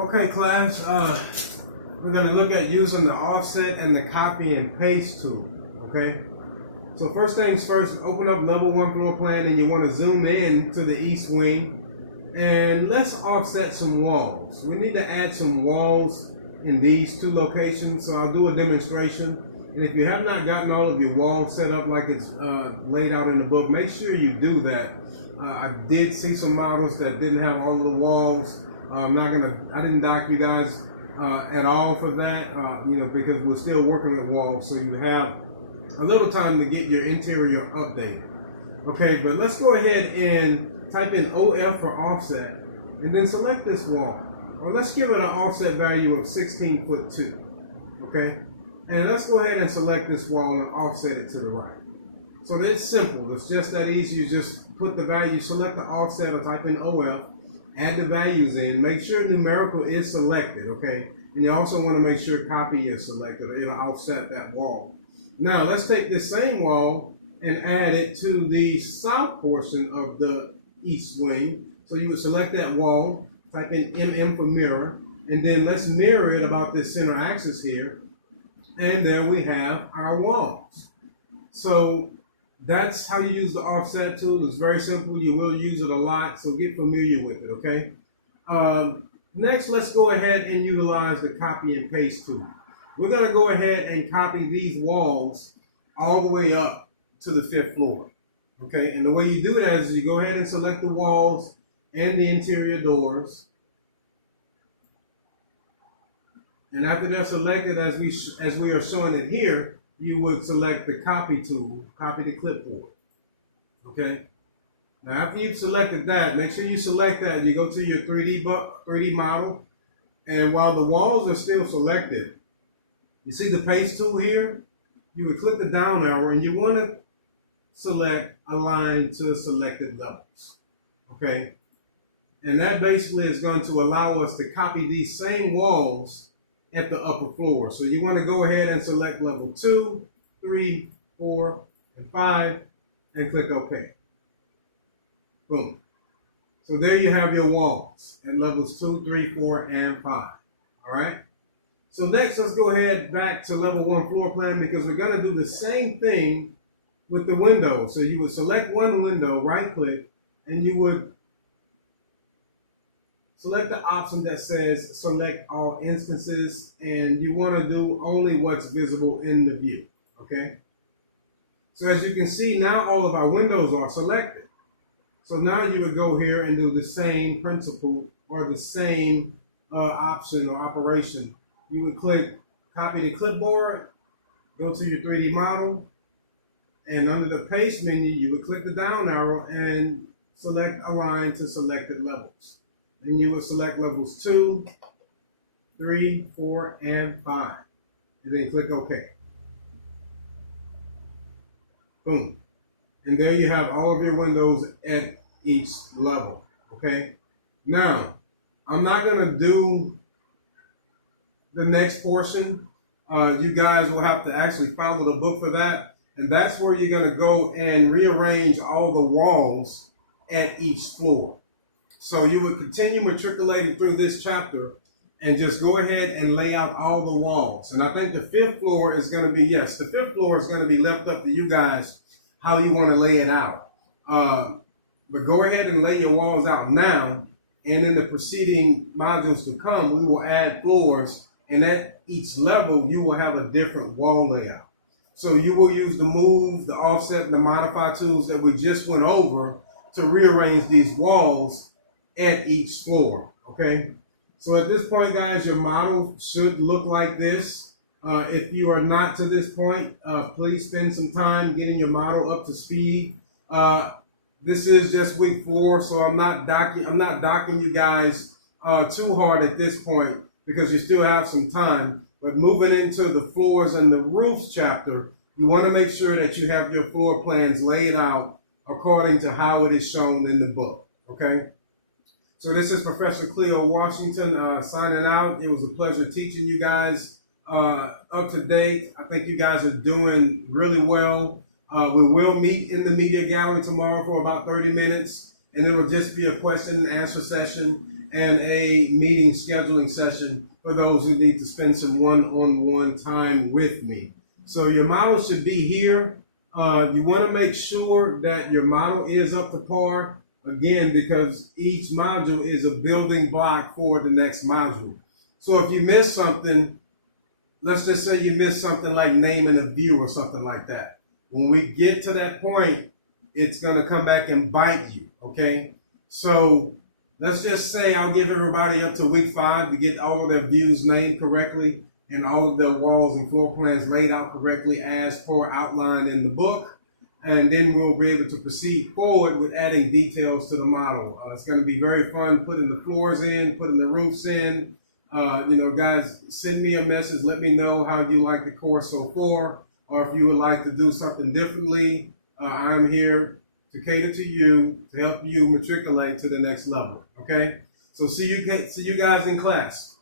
Okay, class, we're going to look at using the offset and the copy and paste tool, okay? So first things first, open up level 1 floor plan and you want to zoom in to the east wing. And let's offset some walls. We need to add some walls in these two locations, so I'll do a demonstration. And if you have not gotten all of your walls set up like it's laid out in the book, make sure you do that. I did see some models that didn't have all of the walls. I didn't dock you guys at all for that, because we're still working with walls, so you have a little time to get your interior updated. Okay, but let's go ahead and type in OF for offset, and then select this wall. Or let's give it an offset value of 16 foot 2. Okay, and let's go ahead and select this wall and offset it to the right. So it's simple. It's just that easy. You just put the value, select the offset, or type in OF. Add the values in. Make sure numerical is selected, okay? And you also want to make sure copy is selected, or it'll offset that wall. Now, let's take this same wall and add it to the south portion of the east wing. So you would select that wall, type in MM for mirror, and then let's mirror it about this center axis here. And there we have our walls. So that's how you use the offset tool. It's very simple. You will use it a lot, so get familiar with it, okay? Next, let's go ahead and utilize the copy and paste tool. We're going to go ahead and copy these walls all the way up to the 5th floor, okay? And the way you do that is you go ahead and select the walls and the interior doors. And after they're selected, as we are showing it here, you would select the copy tool, copy the clipboard, okay? Now, after you've selected that, make sure you select that. You go to your 3D model, and while the walls are still selected, you see the paste tool here? You would click the down arrow, and you want to select Align to Selected Levels, okay? And that basically is going to allow us to copy these same walls at the upper floor. So you want to go ahead and select level 2, 3, 4, and 5, and click OK. Boom. So there you have your walls at levels 2, 3, 4, and 5. All right. So next, let's go ahead back to level 1 floor plan, because we're going to do the same thing with the window. So you would select one window, right click, and you would select the option that says select all instances, and you want to do only what's visible in the view, okay? So as you can see, now all of our windows are selected. So now you would go here and do the same principle, or the same option or operation. You would click copy the clipboard, go to your 3D model, and under the paste menu, you would click the down arrow and select Align to Selected Levels. And you will select levels 2, 3, 4, and 5. And then click OK. Boom. And there you have all of your windows at each level. Okay. Now, I'm not going to do the next portion. You guys will have to actually follow the book for that. And that's where you're going to go and rearrange all the walls at each floor. So you would continue matriculating through this chapter and just go ahead and lay out all the walls. And I think the 5th floor is going to be, yes, the 5th floor is going to be left up to you guys how you want to lay it out. But go ahead and lay your walls out now. And in the preceding modules to come, we will add floors. And at each level, you will have a different wall layout. So you will use the move, the offset, and the modify tools that we just went over to rearrange these walls at each floor, okay? So at this point, guys, your model should look like this. If you are not to this point, please spend some time getting your model up to speed. This is just week 4, so I'm not docking you guys too hard at this point, because you still have some time. But moving into the floors and the roofs chapter, you want to make sure that you have your floor plans laid out according to how it is shown in the book, okay? So this is Professor Cleo Washington signing out. It was a pleasure teaching you guys up to date. I think you guys are doing really well. We will meet in the media gallery tomorrow for about 30 minutes, and it will just be a question and answer session. and a meeting scheduling session for those who need to spend some one-on-one time with me. So your model should be here. You want to make sure that your model is up to par, again, because each module is a building block for the next module. So if you miss something, let's just say you missed something like naming a view or something like that. When we get to that point, it's going to come back and bite you, okay? So let's just say I'll give everybody up to week 5 to get all of their views named correctly and all of their walls and floor plans laid out correctly as per outlined in the book. And then we'll be able to proceed forward with adding details to the model. It's going to be very fun putting the floors in, putting the roofs in. Guys, send me a message. Let me know how you like the course so far, or if you would like to do something differently. I'm here to cater to you, to help you matriculate to the next level. Okay? So see you guys in class.